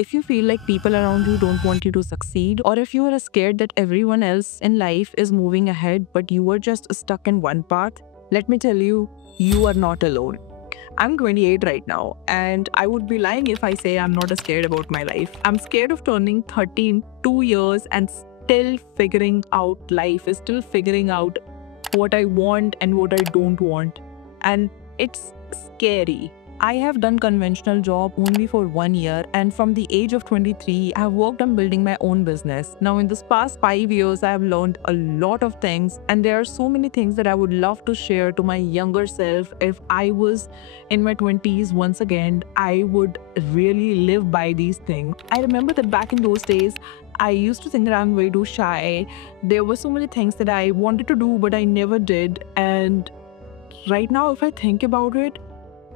If you feel like people around you don't want you to succeed, or if you are scared that everyone else in life is moving ahead but you are just stuck in one path, let me tell you, you are not alone. I'm 28 right now, and I would be lying if I say I'm not scared about my life. I'm scared of turning 30 in 2 years and still figuring out life, still figuring out what I want and what I don't want. And it's scary. I have done conventional job only for 1 year, and from the age of 23, I have worked on building my own business. Now in this past 5 years, I have learned a lot of things, and there are so many things that I would love to share to my younger self. If I was in my 20s once again, I would really live by these things. I remember that back in those days, I used to think that I'm way too shy. There were so many things that I wanted to do, but I never did. And right now, if I think about it,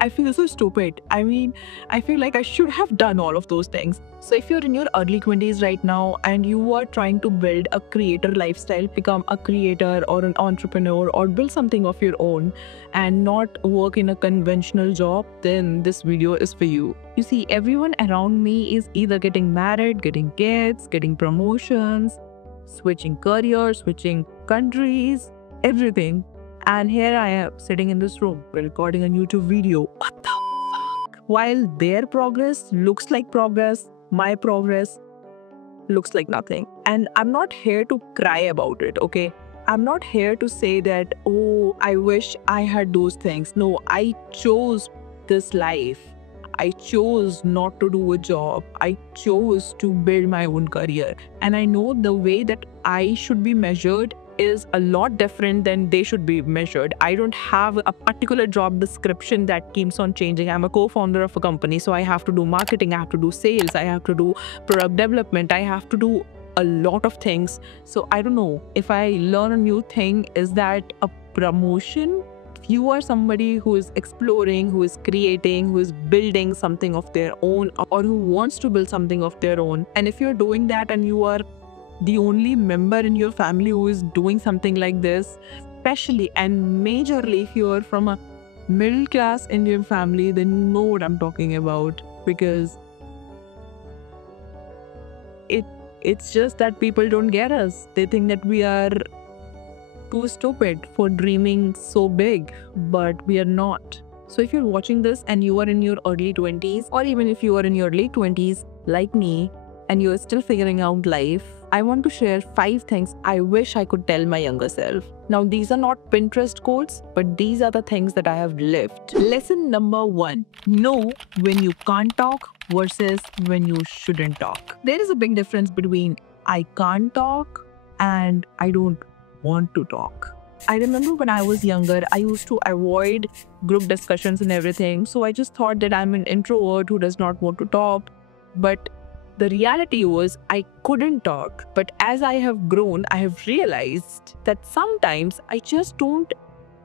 I feel so stupid. I mean, I feel like I should have done all of those things. So if you're in your early 20s right now and you are trying to build a creator lifestyle, become a creator or an entrepreneur or build something of your own and not work in a conventional job, then this video is for you. You see, everyone around me is either getting married, getting kids, getting promotions, switching careers, switching countries, everything. And here I am sitting in this room recording a YouTube video. What the fuck? While their progress looks like progress, my progress looks like nothing. And I'm not here to cry about it, okay? I'm not here to say that, oh, I wish I had those things. No, I chose this life. I chose not to do a job. I chose to build my own career. And I know the way that I should be measured is a lot different than they should be measured. I don't have a particular job description that keeps on changing. I'm a co-founder of a company, so I have to do marketing, I have to do sales, I have to do product development, I have to do a lot of things. So I don't know if I learn a new thing, is that a promotion? If you are somebody who is exploring, who is creating, who is building something of their own, or who wants to build something of their own, and if you're doing that and you are the only member in your family who is doing something like this, especially and majorly if you're from a middle class Indian family, then you know what I'm talking about, because it's just that people don't get us. They think that we are too stupid for dreaming so big, but we are not. So if you're watching this and you are in your early 20s, or even if you are in your late 20s like me and you're still figuring out life, I want to share 5 things I wish I could tell my younger self. Now, these are not Pinterest quotes, but these are the things that I have lived. Lesson number 1. Know when you can't talk versus when you shouldn't talk. There is a big difference between I can't talk and I don't want to talk. I remember when I was younger, I used to avoid group discussions and everything. So I just thought that I'm an introvert who does not want to talk. But the reality was I couldn't talk. But as I have grown, I have realized that sometimes I just don't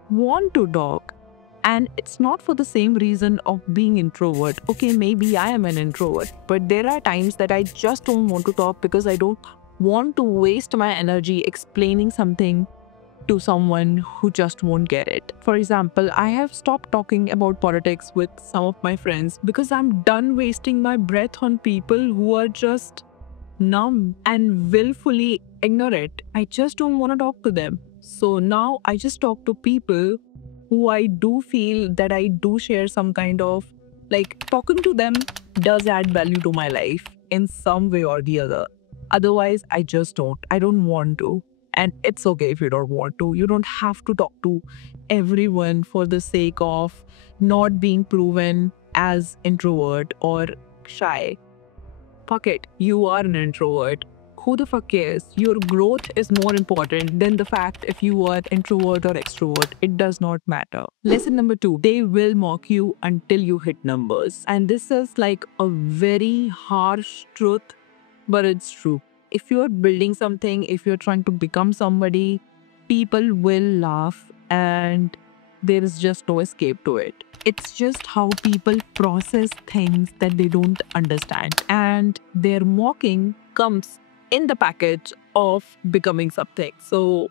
want to talk. And it's not for the same reason of being introvert. Okay, maybe I am an introvert, but there are times that I just don't want to talk because I don't want to waste my energy explaining something to someone who just won't get it. For example, I have stopped talking about politics with some of my friends because I'm done wasting my breath on people who are just numb and willfully ignorant. I just don't want to talk to them. So now I just talk to people who I do feel that I do share some kind of, like, talking to them does add value to my life in some way or the other. Otherwise, I just don't. I don't want to. And it's okay if you don't want to. You don't have to talk to everyone for the sake of not being proven as introvert or shy. Fuck it, you are an introvert. Who the fuck cares? Your growth is more important than the fact if you are introvert or extrovert. It does not matter. Lesson number 2, they will mock you until you hit numbers. And this is like a very harsh truth, but it's true. If you're building something, if you're trying to become somebody, people will laugh and there is just no escape to it. It's just how people process things that they don't understand. And their mocking comes in the package of becoming something. So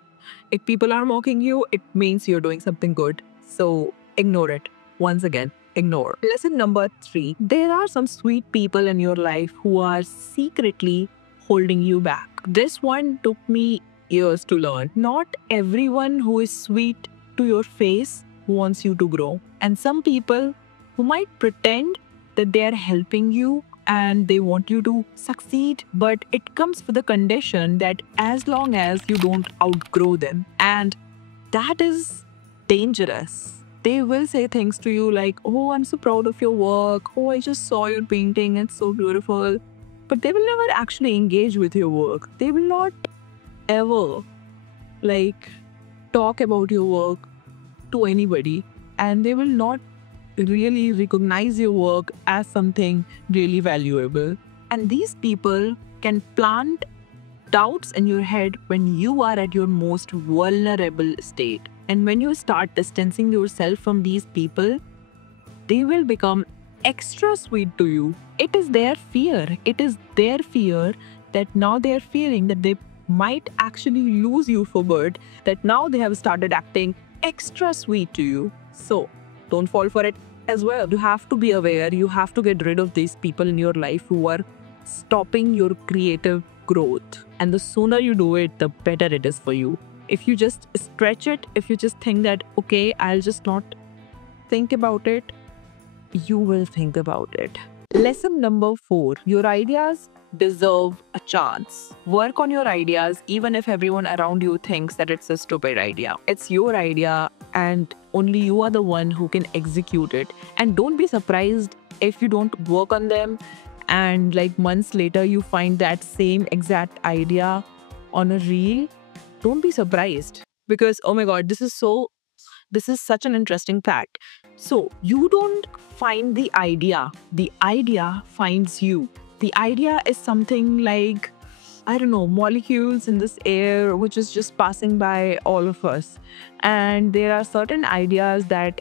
if people are mocking you, it means you're doing something good. So ignore it. Once again, ignore. Lesson number 3. There are some sweet people in your life who are secretly holding you back. This one took me years to learn. Not everyone who is sweet to your face wants you to grow. And some people who might pretend that they are helping you and they want you to succeed, but it comes with the condition that as long as you don't outgrow them. And that is dangerous. They will say things to you like, "Oh, I'm so proud of your work. Oh, I just saw your painting. It's so beautiful." But they will never actually engage with your work. They will not ever like talk about your work to anybody, and they will not really recognize your work as something really valuable. And these people can plant doubts in your head when you are at your most vulnerable state. And when you start distancing yourself from these people, they will become extra sweet to you. It is their fear. It is their fear that now they are fearing that they might actually lose you for good, that now they have started acting extra sweet to you. So don't fall for it as well. You have to be aware. You have to get rid of these people in your life who are stopping your creative growth. And the sooner you do it, the better it is for you. If you just stretch it, if you just think that, okay, I'll just not think about it, you will think about it. Lesson number 4. Your ideas deserve a chance. Work on your ideas even if everyone around you thinks that it's a stupid idea. It's your idea and only you are the one who can execute it. And don't be surprised if you don't work on them and like months later you find that same exact idea on a reel. Don't be surprised because, oh my God, this is such an interesting fact. So you don't find the idea finds you. The idea is something like, I don't know, molecules in this air which is just passing by all of us. And there are certain ideas that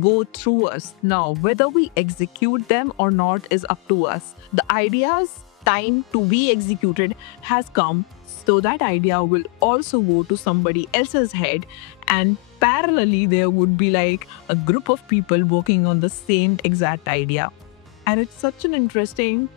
go through us. Now, whether we execute them or not is up to us. The idea's time to be executed has come, so that idea will also go to somebody else's head, and parallelly there would be like a group of people working on the same exact idea. And it's such an interesting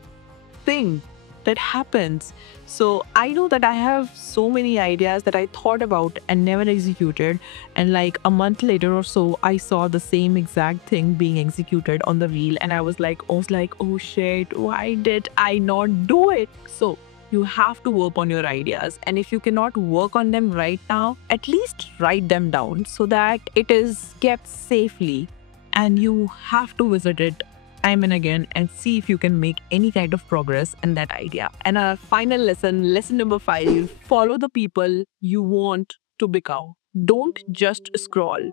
thing that happens. So I know that I have so many ideas that I thought about and never executed, and like a month later or so I saw the same exact thing being executed on the reel, and I was like, oh shit, why did I not do it? So you have to work on your ideas, and if you cannot work on them right now, at least write them down so that it is kept safely, and you have to visit it time and again and see if you can make any kind of progress in that idea. And our final lesson number 5, follow the people you want to become. Don't just scroll,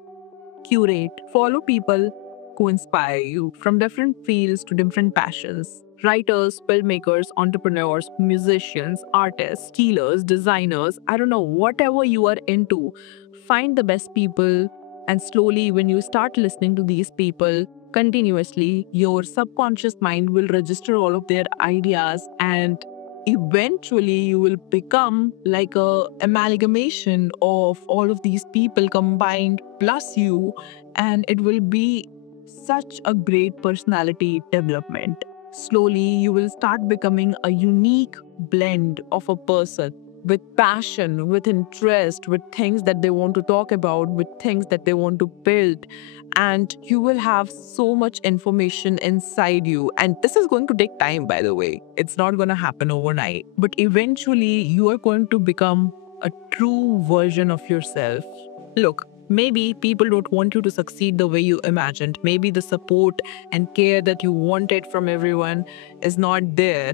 curate. Follow people who inspire you from different fields to different passions. Writers, filmmakers, entrepreneurs, musicians, artists, healers, designers, I don't know, whatever you are into, find the best people. And slowly, when you start listening to these people continuously, your subconscious mind will register all of their ideas, and eventually you will become like a amalgamation of all of these people combined plus you, and it will be such a great personality development. Slowly you will start becoming a unique blend of a person with passion, with interest, with things that they want to talk about, with things that they want to build. And you will have so much information inside you. And this is going to take time, by the way. It's not going to happen overnight. But eventually, you are going to become a true version of yourself. Look, maybe people don't want you to succeed the way you imagined. Maybe the support and care that you wanted from everyone is not there.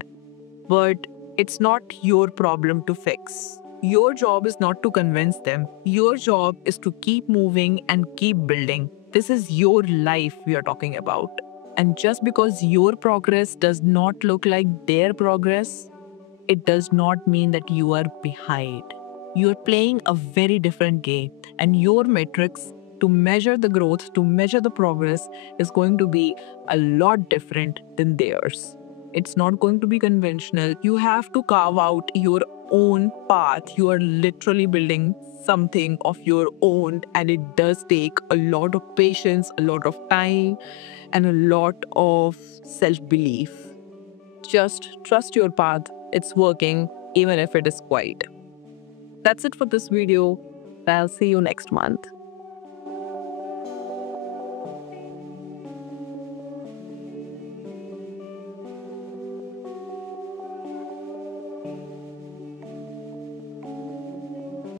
But it's not your problem to fix. Your job is not to convince them. Your job is to keep moving and keep building. This is your life we are talking about. And just because your progress does not look like their progress, it does not mean that you are behind. You are playing a very different game, and your metrics to measure the growth, to measure the progress, is going to be a lot different than theirs. It's not going to be conventional. You have to carve out your own path. You are literally building something of your own, and it does take a lot of patience, a lot of time, and a lot of self belief. Just trust your path, it's working, even if it is quiet. That's it for this video. I'll see you next month.